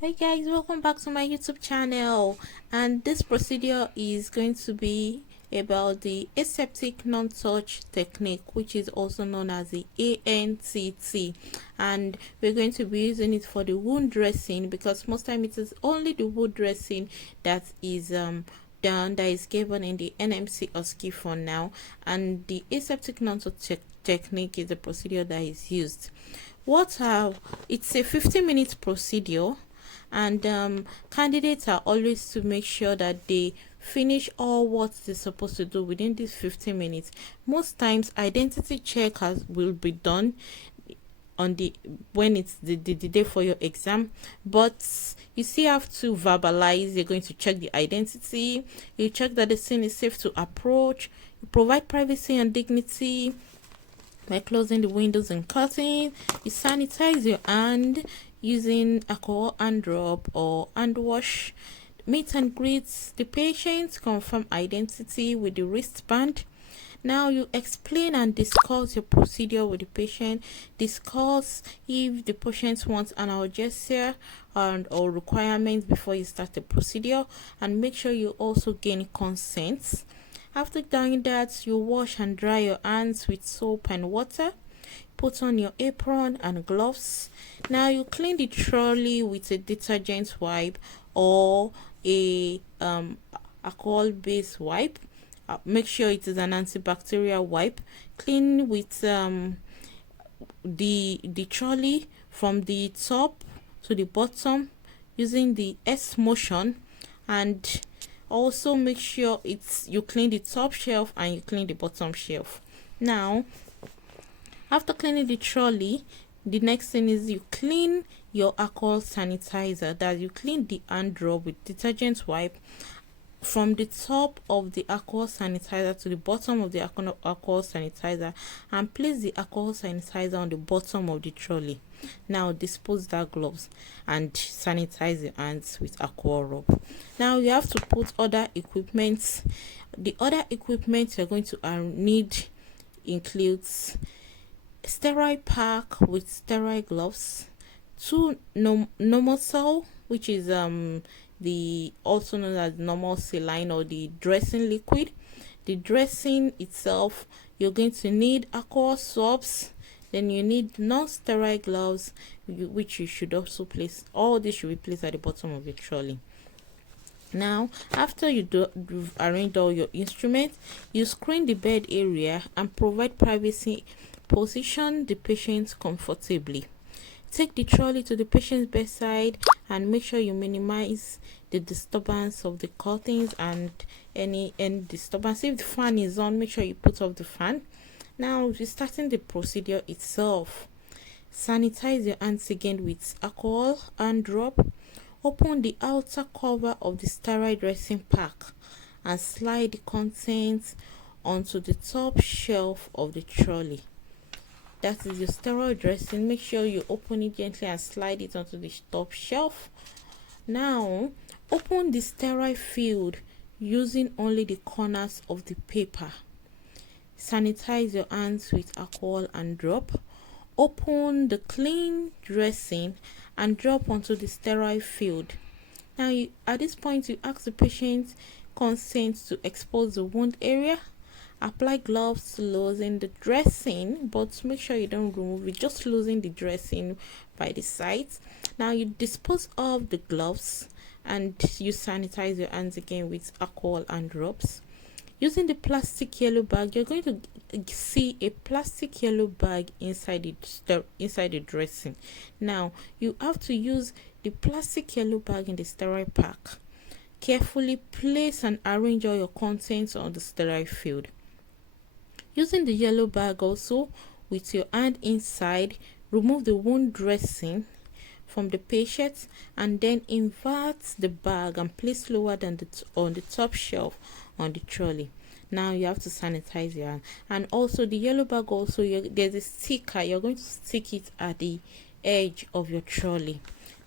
Hey guys, welcome back to my YouTube channel, and this procedure is going to be about the aseptic non-touch technique, which is also known as the ANTT, and we're going to be using it for the wound dressing because most time it is only the wound dressing that is done, that is given in the NMC OSCE for now, and the aseptic non-touch technique is the procedure that is used. It's a 15-minute procedure, and candidates are always to make sure that they finish all what they're supposed to do within these 15 minutes. Most times identity check will be done on the when it's the day for your exam, but you still have to verbalize. You're going to check the identity, you check that the scene is safe to approach, you provide privacy and dignity by closing the windows and curtains, you sanitize your hand using alcohol hand rub or hand wash, meet and greet the patient, confirm identity with the wristband. Now you explain and discuss your procedure with the patient, discuss if the patient wants an analgesia or requirements before you start the procedure, and make sure you also gain consent. After doing that, you wash and dry your hands with soap and water. Put on your apron and gloves. Now you clean the trolley with a detergent wipe or a alcohol-based wipe. Make sure it is an antibacterial wipe. Clean with the trolley from the top to the bottom using the S motion, and also make sure you clean the top shelf and you clean the bottom shelf. Now after cleaning the trolley, the next thing is you clean your alcohol sanitizer, that you clean the hand rub with detergent wipe from the top of the alcohol sanitizer to the bottom of the alcohol sanitizer, and place the alcohol sanitizer on the bottom of the trolley. Now dispose that gloves and sanitize your hands with alcohol rub. Now you have to put other equipment. The other equipment you're going to need includes sterile pack with sterile gloves, 2 normal cell, which is the also known as normal saline or the dressing liquid. The dressing itself, you're going to need alcohol swabs, then you need non-sterile gloves, which you should also place. All this should be placed at the bottom of your trolley. Now after you've arranged all your instruments, you screen the bed area and provide privacy. Position the patient comfortably. Take the trolley to the patient's bedside and make sure you minimize the disturbance of the curtains and any disturbance. If the fan is on, make sure you put off the fan. Now we're starting the procedure itself. Sanitize your hands again with alcohol and rub. Open the outer cover of the sterile dressing pack and slide the contents onto the top shelf of the trolley. That is your sterile dressing. Make sure you open it gently and slide it onto the top shelf. Now open the sterile field using only the corners of the paper. Sanitize your hands with alcohol and drop. Open the clean dressing and drop onto the sterile field. Now at this point you ask the patient consent to expose the wound area. Apply gloves to loosen the dressing, but make sure you don't remove it, just loosen the dressing by the sides. Now you dispose of the gloves and you sanitize your hands again with alcohol and rubs. Using the plastic yellow bag, you're going to see a plastic yellow bag inside the dressing. Now you have to use the plastic yellow bag in the sterile pack. Carefully place and arrange all your contents on the sterile field. Using the yellow bag also, with your hand inside, remove the wound dressing from the patient and then invert the bag and place lower than on the top shelf on the trolley. Now you have to sanitize your hand, and also the yellow bag also, there's a sticker. You're going to stick it at the edge of your trolley.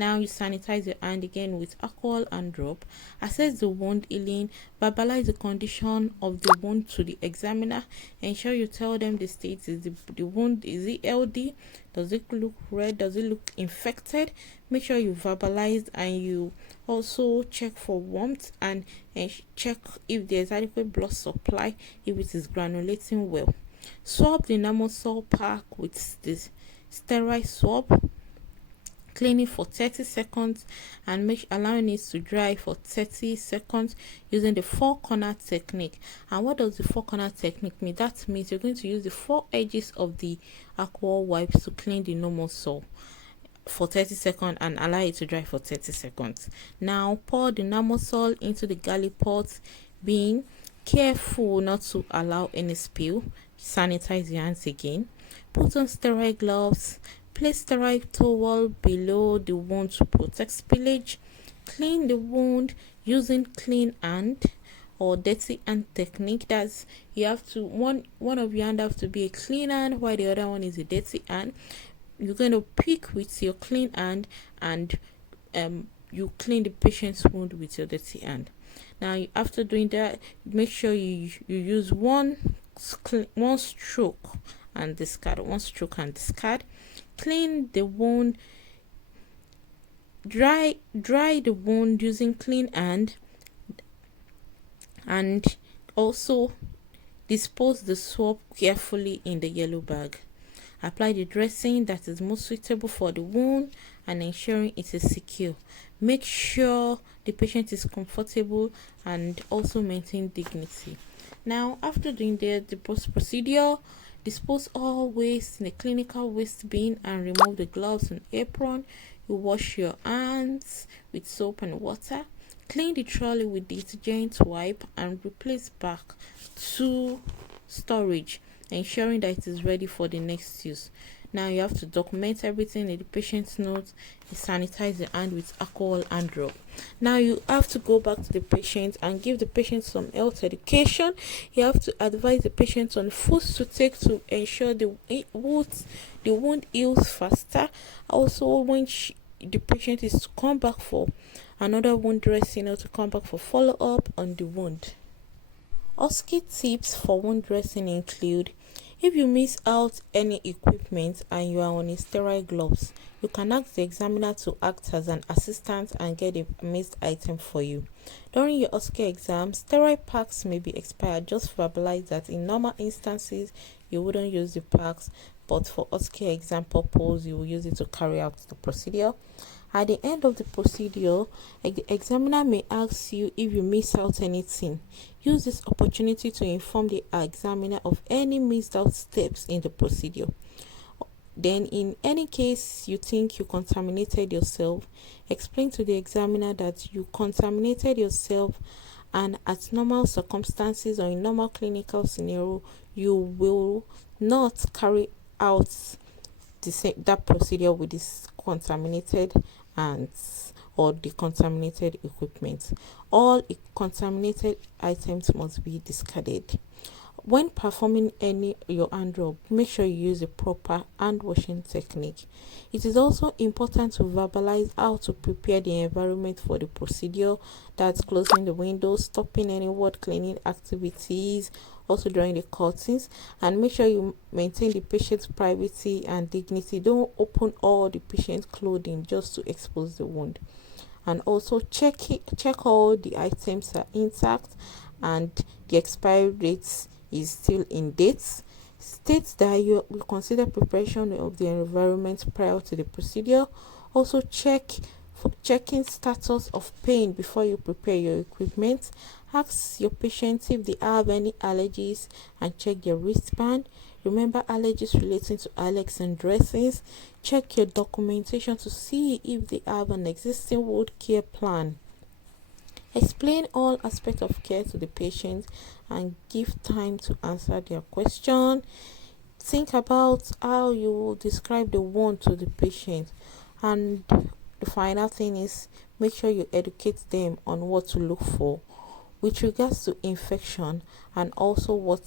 Now you sanitize your hand again with alcohol and drop. Assess the wound healing. Verbalize the condition of the wound to the examiner. Ensure you tell them the state. Is the wound, is it healthy? Does it look red? Does it look infected? Make sure you verbalize, and you also check for warmth and check if there's adequate blood supply, if it is granulating well. Swab the Namusol pack with this sterile swab. Clean it for 30 seconds and allowing it to dry for 30 seconds using the 4-corner technique. And what does the 4-corner technique mean? That means you're going to use the 4 edges of the alcohol wipes to clean the Namusol for 30 seconds and allow it to dry for 30 seconds. Now pour the Namusol into the garlic pot, being careful not to allow any spill. Sanitize your hands again. Put on sterile gloves. Place sterile towel below the wound to protect spillage. Clean the wound using clean hand or dirty hand technique. That's, you have to, one of your hand have to be a clean hand while the other one is a dirty hand. You're going to pick with your clean hand and you clean the patient's wound with your dirty hand. Now after doing that, make sure you use one stroke and discard. Clean the wound, dry the wound using clean hand, and also dispose the swab carefully in the yellow bag. Apply the dressing that is most suitable for the wound and ensuring it is secure. Make sure the patient is comfortable and also maintain dignity. Now after doing the procedure, dispose all waste in a clinical waste bin and remove the gloves and apron. You wash your hands with soap and water. Clean the trolley with detergent wipe and replace back to storage, ensuring that it is ready for the next use. Now you have to document everything in the patient's notes. You sanitize the hand with alcohol and drop. Now you have to go back to the patient and give the patient some health education. You have to advise the patient on foods to take to ensure the wound heals faster. Also, when the patient is to come back for another wound dressing or to come back for follow-up on the wound. OSCE tips for wound dressing include: if you miss out any equipment and you are on a sterile gloves, you can ask the examiner to act as an assistant and get a missed item for you. During your OSCE exam, sterile packs may be expired. Just verbalize that in normal instances you wouldn't use the packs, but for OSCE exam purpose you will use it to carry out the procedure. At the end of the procedure, the examiner may ask you if you miss out anything. Use this opportunity to inform the examiner of any missed out steps in the procedure. Then, in any case you think you contaminated yourself, explain to the examiner that you contaminated yourself, and at normal circumstances or in normal clinical scenario, you will not carry out that procedure with this contaminated hands or the contaminated equipment. All contaminated items must be discarded. When performing your hand rub, make sure you use a proper hand washing technique. It is also important to verbalize how to prepare the environment for the procedure. That's closing the windows, stopping any ward cleaning activities, also during the curtains, and make sure you maintain the patient's privacy and dignity. Don't open all the patient's clothing just to expose the wound. And also check all the items are intact and the expiry dates is still in dates. States that you will consider preparation of the environment prior to the procedure. Also checking status of pain before you prepare your equipment. Ask your patient if they have any allergies and check their wristband. Remember allergies relating to allergens and dressings. Check your documentation to see if they have an existing wound care plan. Explain all aspects of care to the patient and give time to answer their question. Think about how you will describe the wound to the patient. And the final thing is, make sure you educate them on what to look for with regards to infection and also what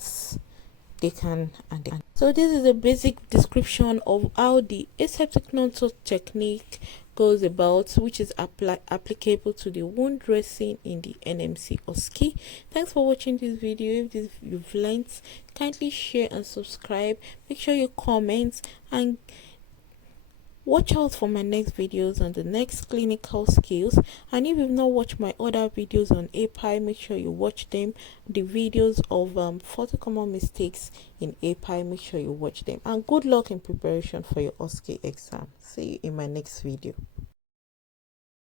they can and they can. So So this is a basic description of how the aseptic non-touch technique goes about, which is applicable to the wound dressing in the NMC OSCE. Thanks for watching this video. If you've learned, kindly share and subscribe. Make sure you comment and watch out for my next videos on the next clinical skills. And if you've not watched my other videos on APIE, make sure you watch them. The videos of 40 common mistakes in APIE, make sure you watch them. And good luck in preparation for your OSCE exam. See you in my next video.